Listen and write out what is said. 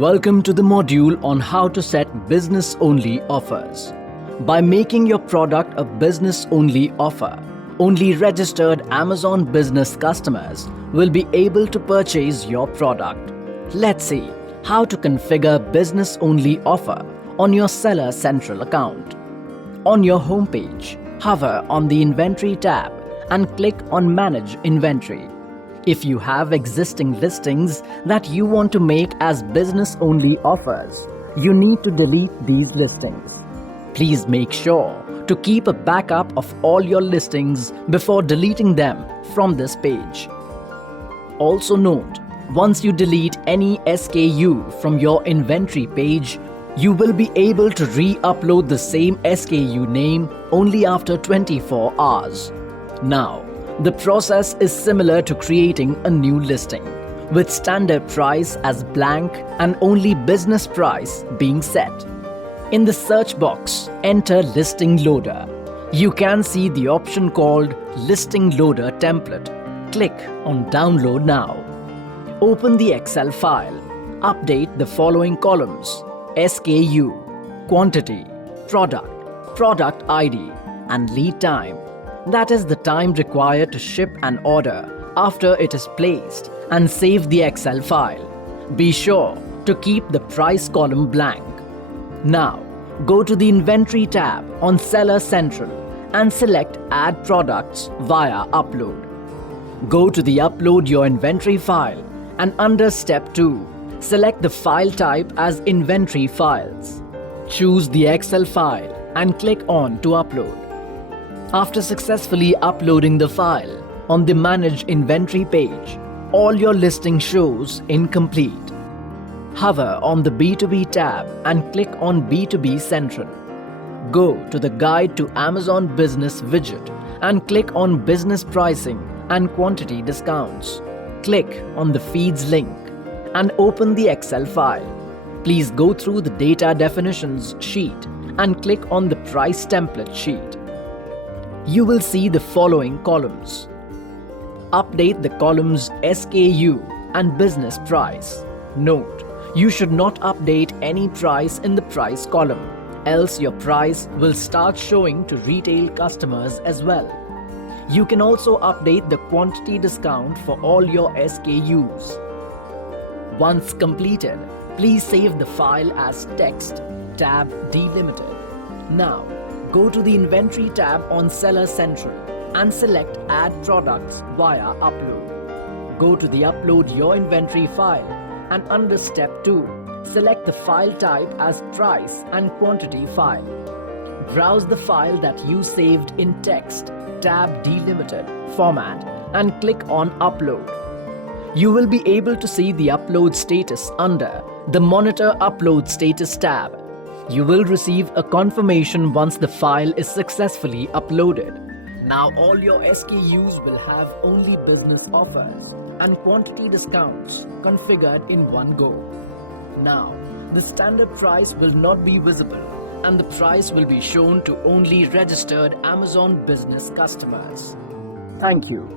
Welcome to the module on how to set business-only offers. By making your product a business-only offer, only registered Amazon business customers will be able to purchase your product. Let's see how to configure business-only offer on your Seller Central account. On your homepage, hover on the Inventory tab and click on Manage Inventory. If you have existing listings that you want to make as business-only offers, you need to delete these listings. Please make sure to keep a backup of all your listings before deleting them from this page. Also note, once you delete any SKU from your inventory page, you will be able to re-upload the same SKU name only after 24 hours. Now, the process is similar to creating a new listing, with standard price as blank and only business price being set. In the search box, enter Listing Loader. You can see the option called Listing Loader Template. Click on Download now. Open the Excel file. Update the following columns: SKU, quantity, product, product ID, and lead time. That is the time required to ship an order after it is placed, and save the Excel file. Be sure to keep the price column blank. Now, go to the Inventory tab on Seller Central and select Add Products via Upload. Go to the Upload Your Inventory file and under Step 2, select the file type as Inventory Files. Choose the Excel file and click on to upload. After successfully uploading the file, on the Manage Inventory page, all your listing shows incomplete. Hover on the B2B tab and click on B2B Central. Go to the Guide to Amazon Business widget and click on Business Pricing and Quantity Discounts. Click on the Feeds link and open the Excel file. Please go through the Data Definitions sheet and click on the Price Template sheet. You will see the following columns. Update the columns SKU and Business Price. Note, you should not update any price in the price column, else your price will start showing to retail customers as well. You can also update the quantity discount for all your SKUs. Once completed, please save the file as text, tab delimited. Now, go to the Inventory tab on Seller Central and select Add Products via Upload. Go to the Upload Your Inventory file and under Step 2, select the file type as Price and Quantity file. Browse the file that you saved in text, tab delimited format and click on Upload. You will be able to see the upload status under the Monitor Upload Status tab. You will receive a confirmation once the file is successfully uploaded. Now all your SKUs will have only business offers and quantity discounts configured in one go. Now, the standard price will not be visible and the price will be shown to only registered Amazon business customers. Thank you.